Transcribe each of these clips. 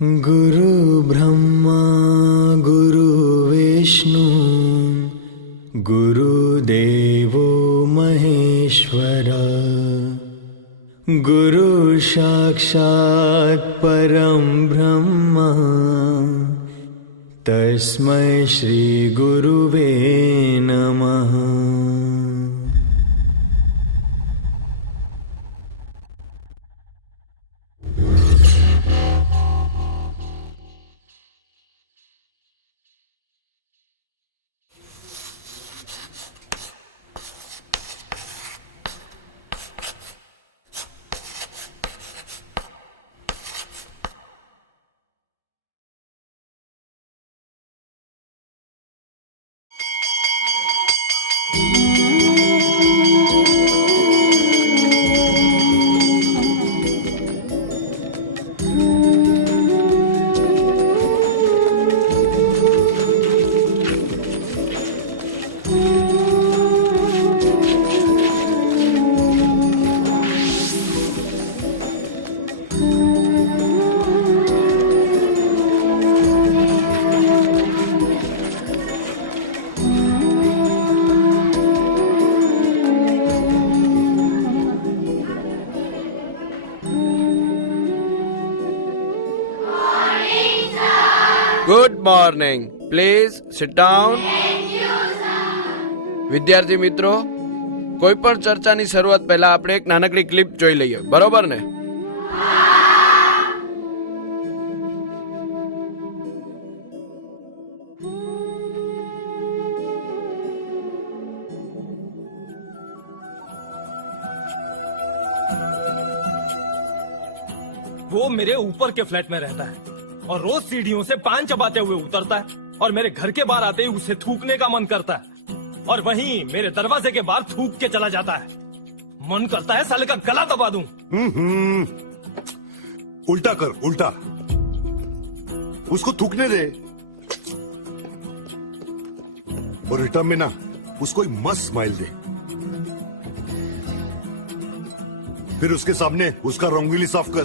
गुरु ब्रह्मा गुरु विष्णु गुरुदेवो महेश्वरा गुरु साक्षात् परं ब्रह्मा तस्मै श्री गुरुवे नमः। Good morning. Please sit down. વિદ્યાર્થી મિત્રો, કોઈ પણ ચર્ચાની શરૂઆત પહેલા આપણે એક નાનકડી ક્લિપ જોઈ લઈએ, બરોબર ને? वो मेरे ऊपर के फ्लैट में रहता है और रोज सीढ़ियों से पान चबाते हुए उतरता है और मेरे घर के बाहर आते ही उसे थूकने का मन करता है और वहीं मेरे दरवाजे के बाहर थूक के चला जाता है। मन करता है साले का गला दबा दूं। उल्टा कर, उल्टा। उसको थूकने दे और रिटर्न में ना उसको एक मस्त स्माइल दे। फिर उसके सामने उसका रंगोली साफ कर।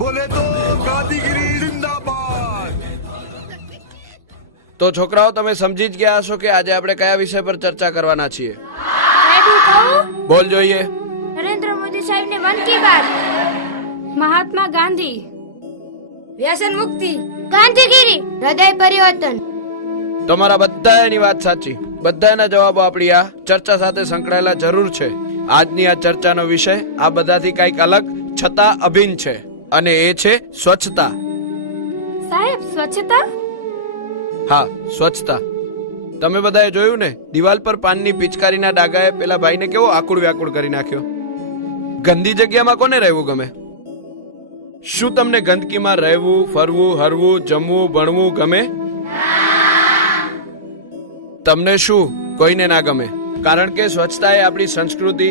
बोले तो गांधीगिरी जिंदाबाद। તો છોકરાઓ, તમે સમજી જ ગયા હશો કે આજે આપણે કયા વિષય પર ચર્ચા કરવાના છીએ. બોલ જોઈએ. નરેન્દ્ર મોદી સાહેબ ને મન કી બાત, મહાત્મા ગાંધી, વ્યસન મુક્તિ, ગાંધીગીરી, હૃદય પરિવર્તન. તમારા બધાની વાત સાચી. બધાના જવાબો આપણી આ ચર્ચા સાથે સંકળાયેલા જરૂર છે. આજની આ ચર્ચાનો વિષય આ બધાથી કંઈક અલગ છતાં અભિન્ન છે અને એ છે સ્વચ્છતા. સાહેબ, સ્વચ્છતા? હા, સ્વચ્છતા. તમે બધાએ જોયું ને, દિવાલ પર પાનની પિચકારીના ડાગાએ પેલા ભાઈને કેવો આકુડ વ્યાકુડ કરી નાખ્યો. ગંદી જગ્યામાં કોને રહેવું ગમે? શું તમને ગંદકીમાં રહેવું, ફરવું, હરવું, જમવું, ભણવું ગમે? તમને શું કોઈને ના ગમે? કારણ કે સ્વચ્છતા એ આપણી સંસ્કૃતિ,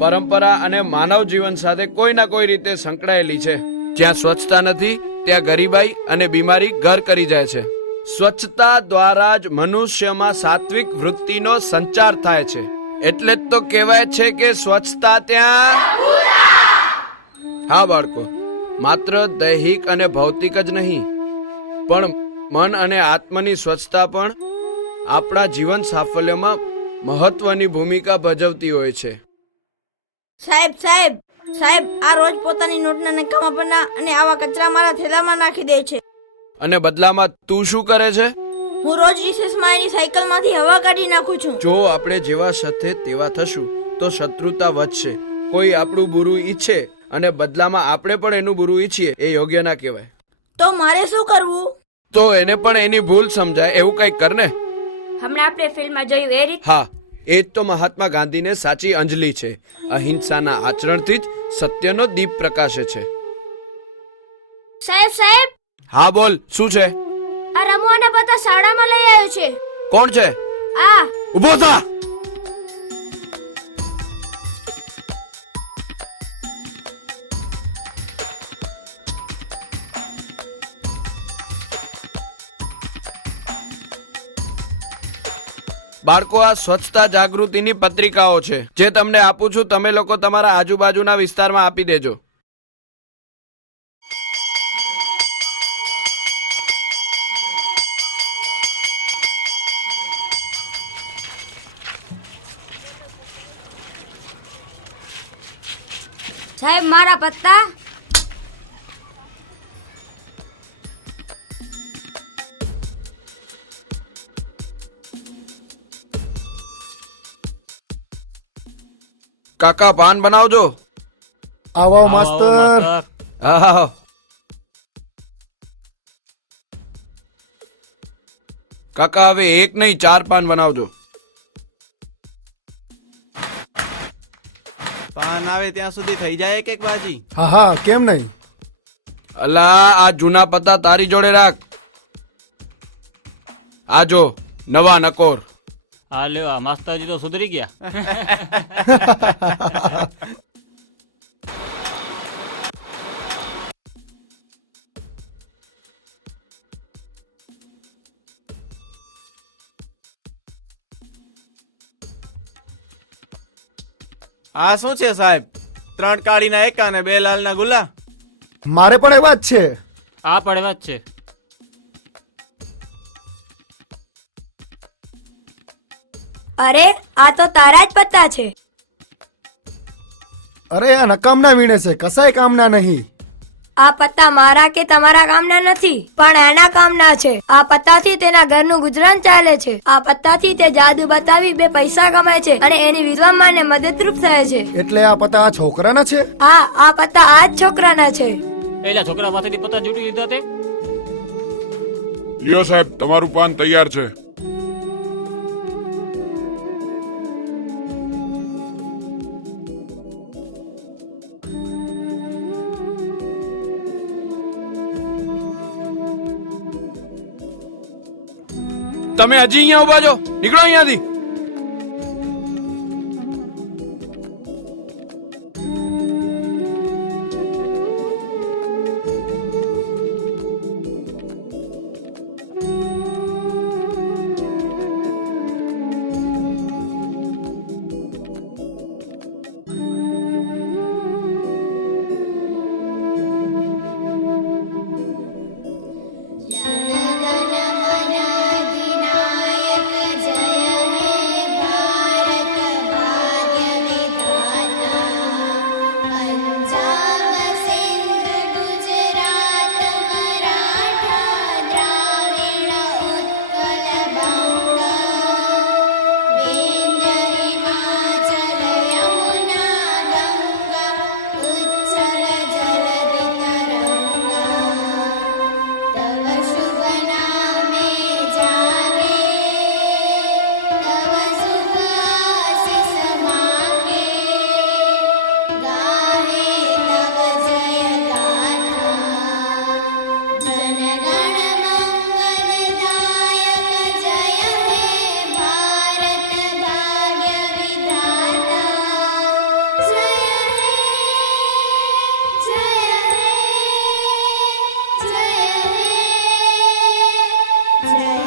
પરંપરા અને માનવ જીવન સાથે કોઈ ના કોઈ રીતે સંકળાયેલી છે. જ્યાં સ્વચ્છતા નથી ત્યાં ગરીબાઈ અને બીમારી ઘર કરી જાય છે. સ્વચ્છતા દ્વારા જ મનુષ્યમાં સાત્વિક વૃત્તિનો સંચાર થાય છે. એટલે જ તો કહેવાય છે કે સ્વચ્છતા ત્યાં. હા બાળકો, માત્ર દૈહિક અને ભૌતિક જ નહીં, પણ મન અને આત્માની સ્વચ્છતા પણ આપણા જીવન સાફલ્યમાં મહત્વની ભૂમિકા ભજવતી હોય છે. સાહેબ સાહેબ સાહેબ, આ રોજ પોતાની નોટના નકામા પન્ના અને આવા કચરા મારા થેલામાં નાખી દે છે. અને બદલામાં તું શું કરે છે? હું રોજ રિસેસમાં એની સાયકલમાંથી હવા કાઢી નાખું છું. જો આપણે જેવા સાથે તેવા થશું તો શત્રુતા વધશે. કોઈ આપણું બુરું ઈચ્છે અને બદલામાં આપણે પણ એનું બુરું ઈચ્છીએ, એ યોગ્ય ના કહેવાય. તો મારે શું કરવું? તો એને પણ એની ભૂલ સમજાય એવું કંઈક કર ને. હમણાં આપણે ફિલ્મમાં જોયું એ રીતે. હા, એ જ તો મહાત્મા ગાંધીને સાચી અંજલિ છે. અહિંસાના આચરણથી જ સત્યનો દીપ પ્રકાશે છે. સાહેબ સાહેબ. હા બોલ, શું છે? આ રમવાના પત્તા શાળામાં લઈ આવ્યો છે. કોણ છે? આ ઉભો થા. બાળકો, આ સ્વચ્છતા જાગૃતિની પત્રિકાઓ છે જે તમને આપું છું. તમે લોકો તમારા આજુબાજુના વિસ્તારમાં આપી દેજો. સાહેબ મારા પત્તા. કાકા, પાન બનાવજો. આવો માસ્તર. હા. કાકા, હવે એક નહીં 4 પાન બનાવજો. પાન આવે ત્યાં સુધી થઈ જાય એક બાજી. હા હા, કેમ નહીં. અલા, આ જૂના પત્તા તારી જોડે રાખ. આ જો નવા નકોર. હા લેવા માસ્તરજી તો સુધરી ગયા. આ શું છે સાહેબ? 3 કાળીના એકા અને 2 લાલના ગુલા. મારે પણ એવા જ છે. આ પણ વાત છે. અરે આ તો તારા જ પત્તા છે. અરે આ નકામના વીણે છે, કસાય કામના નહીં. આ પત્તા મારા કે તમારા કામના નથી, પણ એના કામના છે. આ પત્તાથી તેના ઘરનું ગુજરાન ચાલે છે. આ પત્તાથી તે જાદુ બતાવી 2 પૈસા કમાય છે અને એની વિધવા માને મદદરૂપ થાય છે. એટલે આ પતા આ છોકરાના છે. હા, આ પત્તા આ જ છોકરાના છે. એલા છોકરા પાસેથી પત્તા જૂટી લીધા તે. લ્યો સાહેબ, તમારું પાન તૈયાર છે. તમે હજી અહીંયા ઉભા છો, નીકળો અહીંયાથી. જય